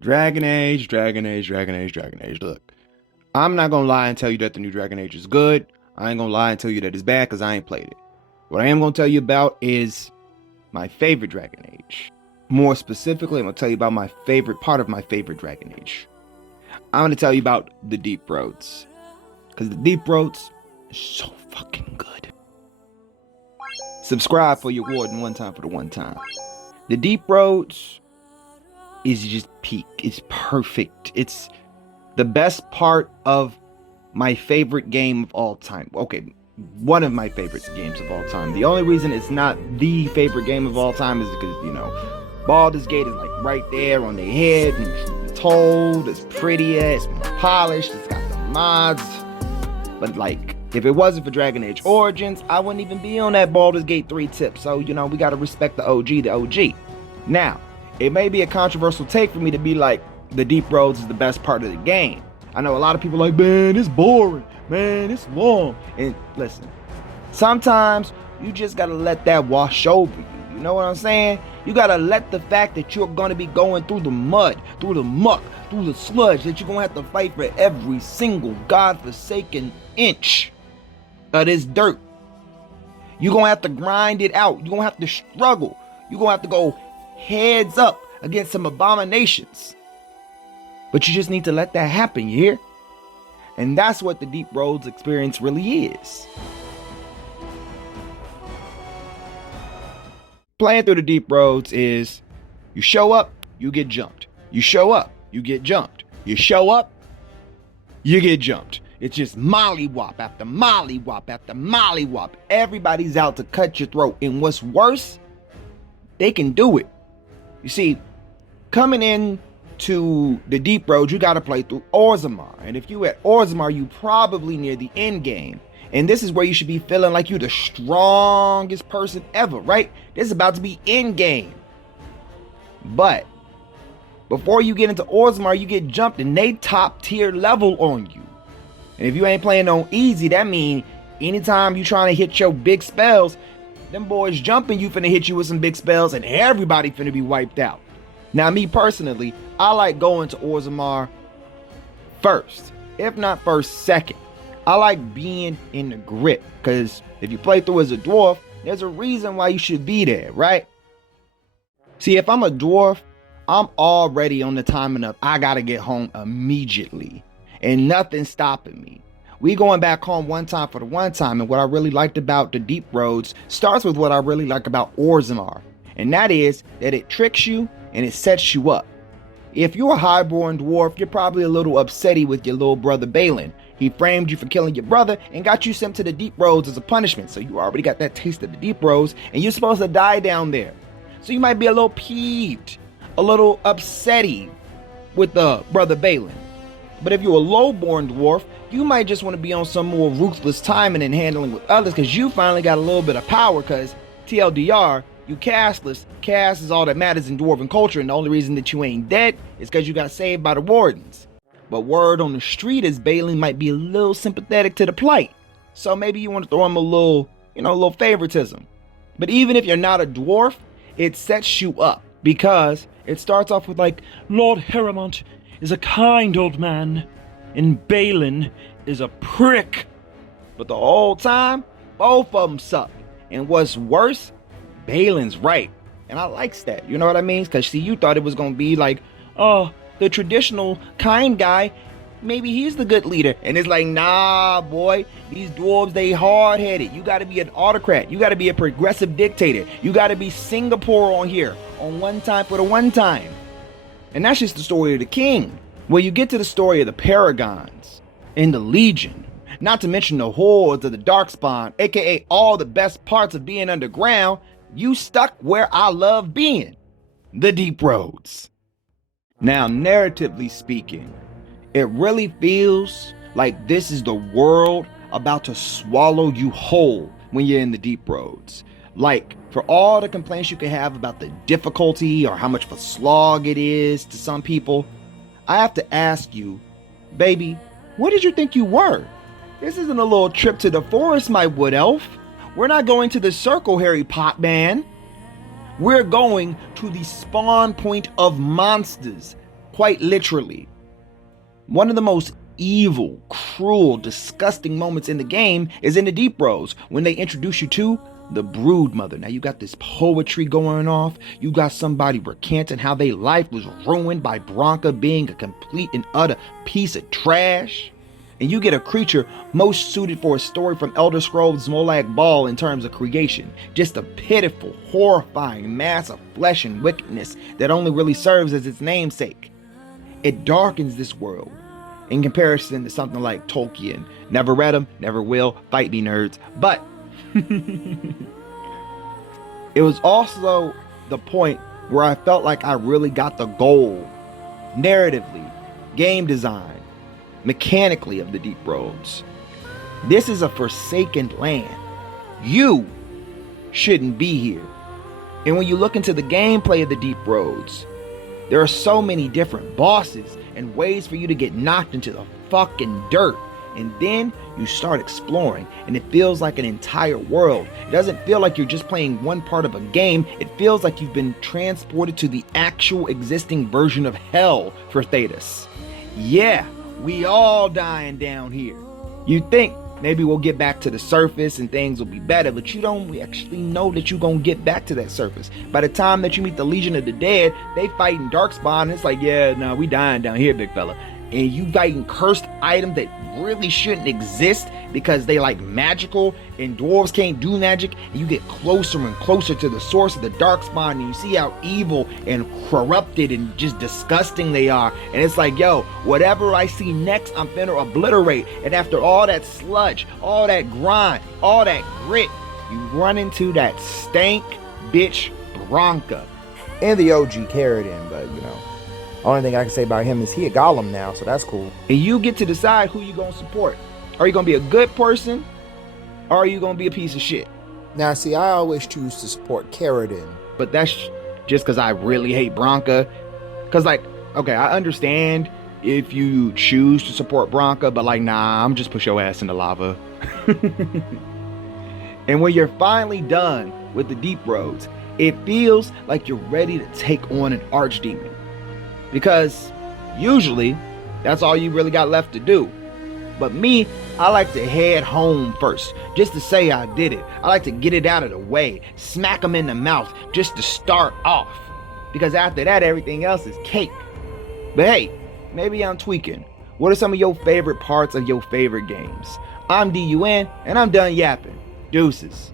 Dragon Age, Dragon Age, Dragon Age, Dragon Age. Look, I'm not gonna lie and tell you that the new Dragon Age is good. I ain't gonna lie and tell you that it's bad because I ain't played it. What I am gonna tell you about is my favorite Dragon Age. More specifically, I'm gonna tell you about my favorite part of my favorite Dragon Age. I'm gonna tell you about the Deep Roads. Because the Deep Roads is so fucking good. Subscribe for your warden one time for the one time. The Deep Roads is just peak. It's perfect. It's the best part of my favorite game of all time. Okay, one of my favorite games of all time. The only reason it's not the favorite game of all time is because, Baldur's Gate is like right there on their head, and it's told, it's prettier, it's more polished, it's got the mods. But like, if it wasn't for Dragon Age Origins, I wouldn't even be on that Baldur's Gate 3 tip. So, we gotta respect the OG. Now, it may be a controversial take for me to be like, the Deep Roads is the best part of the game. I know a lot of people are like, man, it's boring, man, it's long. And listen, sometimes you just gotta let that wash over you. You know what I'm saying? You gotta let the fact that you're gonna be going through the mud, through the muck, through the sludge, that you're gonna have to fight for every single godforsaken inch of this dirt. You're gonna have to grind it out. You're gonna have to struggle. You're gonna have to go heads up against some abominations. But you just need to let that happen, you hear? And that's what the Deep Roads experience really is. Playing through the Deep Roads is, you show up, you get jumped. You show up, you get jumped. You show up, you get jumped. It's just mollywop after mollywop after mollywop. Everybody's out to cut your throat. And what's worse, they can do it. You see, coming in to the Deep Road, you got to play through Orzammar. And if you at Orzammar, you probably near the end game. And this is where you should be feeling like you're the strongest person ever, right? This is about to be end game. But before you get into Orzammar, you get jumped and they top tier level on you. And if you ain't playing on easy, that means anytime you trying to hit your big spells, them boys jumping you finna hit you with some big spells and everybody finna be wiped out. Now, me personally, I like going to Orzammar first, if not first, second. I like being in the grip, because if you play through as a dwarf, there's a reason why you should be there, right? See, if I'm a dwarf, I'm already on the timing of I gotta get home immediately, and nothing's stopping me. We going back home one time for the one time, and what I really liked about the Deep Roads starts with what I really like about Orzammar, and that is that it tricks you and it sets you up. If you're a highborn dwarf, you're probably a little upsetty with your little brother Balin. He framed you for killing your brother and got you sent to the Deep Roads as a punishment. So you already got that taste of the Deep Roads and you're supposed to die down there. So you might be a little peeved, a little upsetty with the brother Balin. But if you're a lowborn dwarf, you might just want to be on some more ruthless timing and handling with others because you finally got a little bit of power because TLDR, you castless. Cast is all that matters in dwarven culture, and the only reason that you ain't dead is because you got saved by the wardens. But word on the street is Balin might be a little sympathetic to the plight. So maybe you want to throw him a little favoritism. But even if you're not a dwarf, it sets you up because it starts off with like, Lord Heremont is a kind old man, and Balin is a prick. But the whole time, both of them suck. And what's worse, Balin's right. And I likes that, you know what I mean? Because see, you thought it was going to be like, oh, the traditional kind guy, maybe he's the good leader. And it's like, nah, boy, these dwarves, they hard-headed. You got to be an autocrat. You got to be a progressive dictator. You got to be Singapore on here, on one time for the one time. And that's just the story of the king. Well, you get to the story of the Paragons and the Legion, not to mention the hordes of the Darkspawn, aka all the best parts of being underground, you stuck where I love being, the Deep Roads. Now, narratively speaking, it really feels like this is the world about to swallow you whole when you're in the Deep Roads. Like, for all the complaints you can have about the difficulty or how much of a slog it is to some people, I have to ask you, baby, what did you think you were? This isn't a little trip to the forest, my wood elf. We're not going to the circle, Harry Potman. We're going to the spawn point of monsters, quite literally. One of the most evil, cruel, disgusting moments in the game is in the Deep Roads when they introduce you to the Brood Mother. Now you got this poetry going off. You got somebody recanting how their life was ruined by Bronca being a complete and utter piece of trash. And you get a creature most suited for a story from Elder Scrolls Molag Bal in terms of creation. Just a pitiful, horrifying mass of flesh and wickedness that only really serves as its namesake. It darkens this world in comparison to something like Tolkien. Never read him, never will, fight me nerds. But it was also the point where I felt like I really got the goal, narratively, game design, mechanically, of the Deep Roads. This is a forsaken land. You shouldn't be here. And when you look into the gameplay of the Deep Roads, there are so many different bosses and ways for you to get knocked into the fucking dirt. And then you start exploring, and it feels like an entire world. It doesn't feel like you're just playing one part of a game. It feels like you've been transported to the actual existing version of hell for Thetis. Yeah, we all dying down here. You think maybe we'll get back to the surface and things will be better, but you don't actually know that you're gonna get back to that surface. By the time that you meet the Legion of the Dead, they fighting Darkspawn, and it's like, yeah, no, we dying down here, big fella. And you fighting cursed items that really shouldn't exist because they like magical and dwarves can't do magic, and you get closer and closer to the source of the Darkspawn, and you see how evil and corrupted and just disgusting they are. And it's like, yo, whatever I see next, I'm finna obliterate. And after all that sludge, all that grind, all that grit, you run into that stank bitch Bronca. And the OG Carradine, but you know, only thing I can say about him is he a golem now, so that's cool. And you get to decide who you gonna support. Are you gonna be a good person, or are you gonna be a piece of shit? Now, see, I always choose to support Carradine. But that's just because I really hate Bronca. Because, like, okay, I understand if you choose to support Bronca, but like, nah, I'm just push your ass in the lava. And when you're finally done with the Deep Roads, it feels like you're ready to take on an archdemon. Because usually that's all you really got left to do. But me, I like to head home first, just to say I did it. I like to get it out of the way, smack them in the mouth just to start off. Because after that, everything else is cake. But hey, maybe I'm tweaking. What are some of your favorite parts of your favorite games? I'm DUN, and I'm done yapping. Deuces.